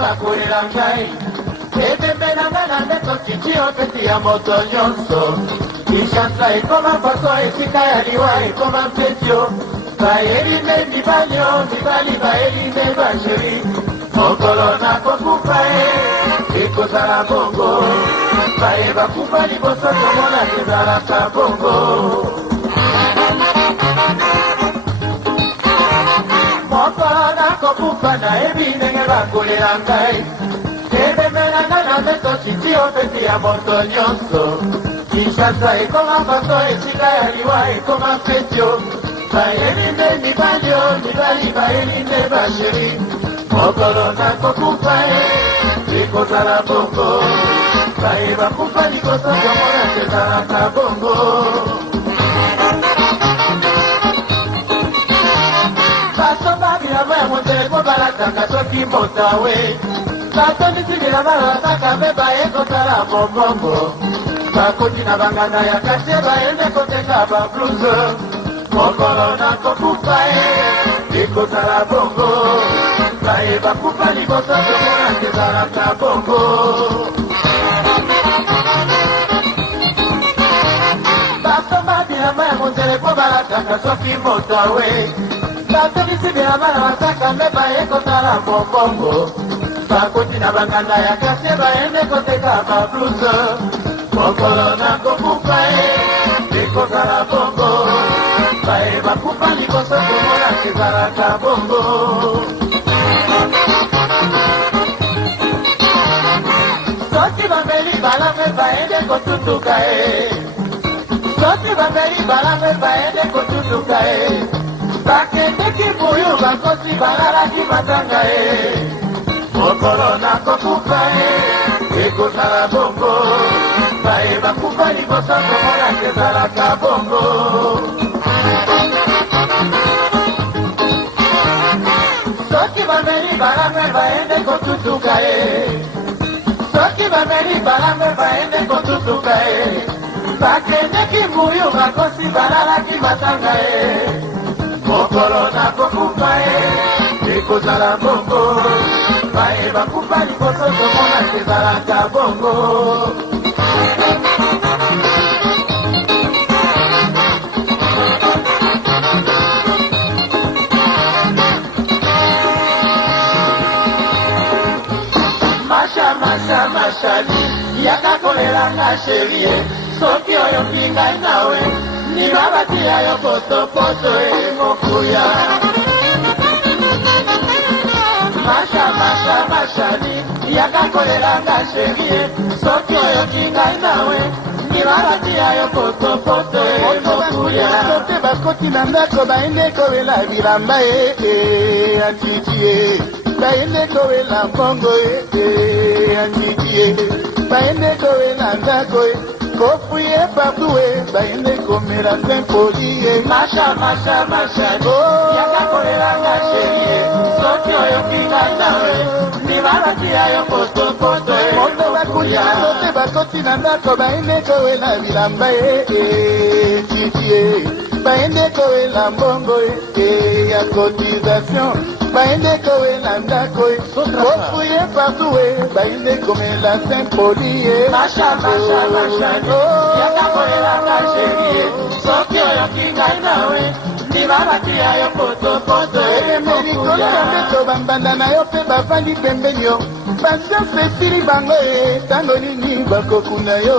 bakolela ngai etembe na ngai na ndeto titi opesi ya moto nyonso Kinshasa ekoma paso esika ya liwa ekoma mpesio bayelime mibalio mibali bayelime basheri mokolo nakokufa ekozala bongo baye bakufa liboso komona ezalaka bongo mokolo nakokufa nayebi ndenge bakolela ngai ebemelanga na meso titi opesi ya moto nyonso Kinshasa ekoma paso esika ya liwa ekoma mpesio bayelime mibalio mibali bayelime basheri mokolo nakokufa ekozala bongo baye bakufa liboso komona ezalaka bongo basomba bilamba ya mondele po balataka soki motawe batondisi bilamba balataka mpe baye kotala mombongo bakoti na banganda ya kasie bayende koteka babluze mokolo nakokufa ekozala bongo baye bakufa liboso komona ezalaka bongo basomba bilamba ya mondele po balataka soki motawe batondisi bilamba na basaka mpe baye kotala mombongo bakoti na banganda ya kasie bayende koteka babluze mokolo nakokufa ekozala bongo baye bakufa liboso komona ezalaka bongo soki bameli balame bayende kotutuka soki bameli balame bayende kotutuka bakendeki buyu bakosi balalaki matanga mokolo nakokufa ekozala bongo baye bakufa liboso komona ezalaka bongo soki bameli balame bayende kotutuka soki bameli balame bayende kotutuka bakendeki mbuyu bakosi balalaki matanga mokolo nakokufa ekozala bongo baye bakufa liboso komona ezalaka bongo mashali yakakolelanga sherie soki oyo pingai nawe nibabati yayo potopoto mokuya mashali yakakolelanga sherie soki oyo pingai nawe nibabati yayo potopoto mokuya soki bakoti na ndako baende kowela bilamba antitie bayende kowela mbongo andikie bayende kowela ndako kofuye partout bayende komela tempoli mashali yakakolelanga sherie soki oyo pingai nawe nibalaki yayo potopoto moto bakuya soki bakoti na ndako bayende kowela bilamba titie bayende kowela mbongo ya cotisation bayende kowela ndako kofuye partout bayende komela tempoli mashali yakakolelanga sherie soki oyo pingai nawe nibabaki yayo potopoto emelikolo ya mbeto bambanda na yo mpe bavandi pembeni yo basianse esili bango ntango nini bakokuna yo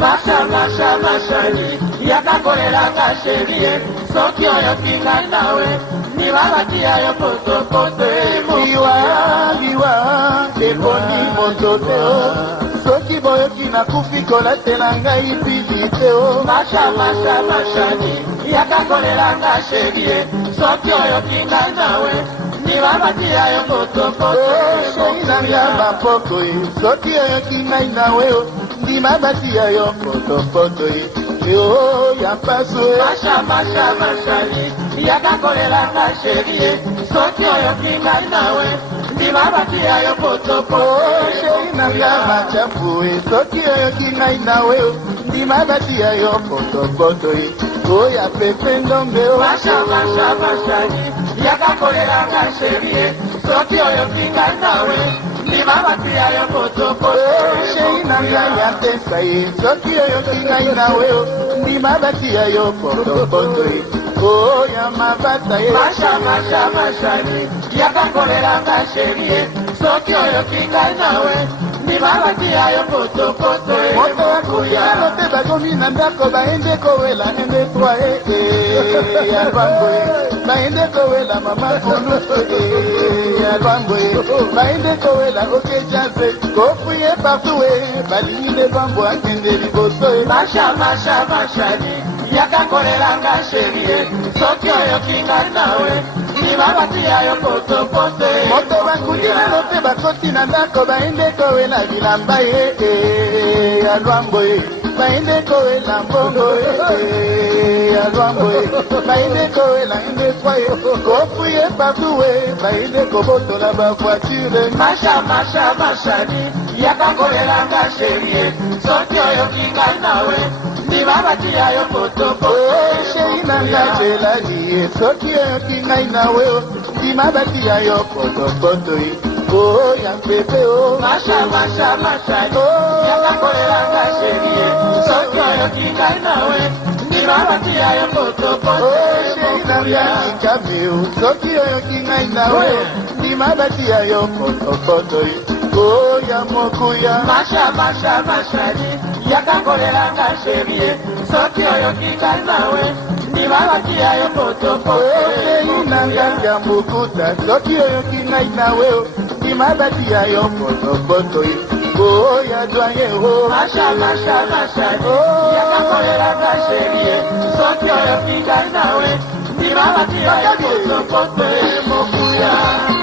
mashali yakakolelanga sherie soki oyo pingai nawe nibabaki yayo potopoto liwa eboni moto te soki boyoki nakufi kolatela ngai pili te mashali yakakolelanga sherie soki oyo pingai nawe nibabaki yayo potopoto shei nanga bapoko soki oyo pingai nawe ndimabati yayo potopoto ya paso mashali yakakolelanga sherie soki oyo pingai nawe ndimabati yayo potopoto shei nanga machafu soki oyo pingai nawe ndimabati yayo potopoto oya pepe ndombe mashali yakakolelanga sherie soki oyo kinga nawe ndima batia yo potopoto shei na ngai atesa ye soki oyo kingai nawe ndima batia yo potopoto oya mabata ye mashani yakakolelanga sherie soki oyo kinga nawe ndima batia yo potopoto moto akuyalo te bakomi na ndako baende kowela nende twa ya lwambo baende kowela mama kulusu ya lwambo baende kowela okejaze kofuye partout balingi nde lwambo akende liboso mashani yakakolelanga sherie soki oyo kinga nawe ndima batia yo potopoto moto bakuti nano mpe bakoti na ndako baende kowela bilamba ya lwambo baende kowela mbongo ya lwambo baende kowela ende twaye kofuye partout baende kobotola bavoiture mashani yakakolelanga sherie soki oyo kinga nawe ndima batia yo potopoto shei na ngai jelani soki oyo kingai nawe ndima batia yo potopoto oya mpepe mashani yakakolelanga sherie soki oyo kinga nawe ndima batia yo potopoto shei na ngai kameo soki oyo kingai nawe ndima batia yo potopoto oya mokuya mashani yakakolelanga sherie soki oyo kinga nawe ndima batia yo potopoto shei na ngai ya mokuta soki oyo kingai nawe ndima batia yo potopoto oya doye mashani yakakolelanga sherie soki oyo kinga nawe ndima batia yo potopoto mokuya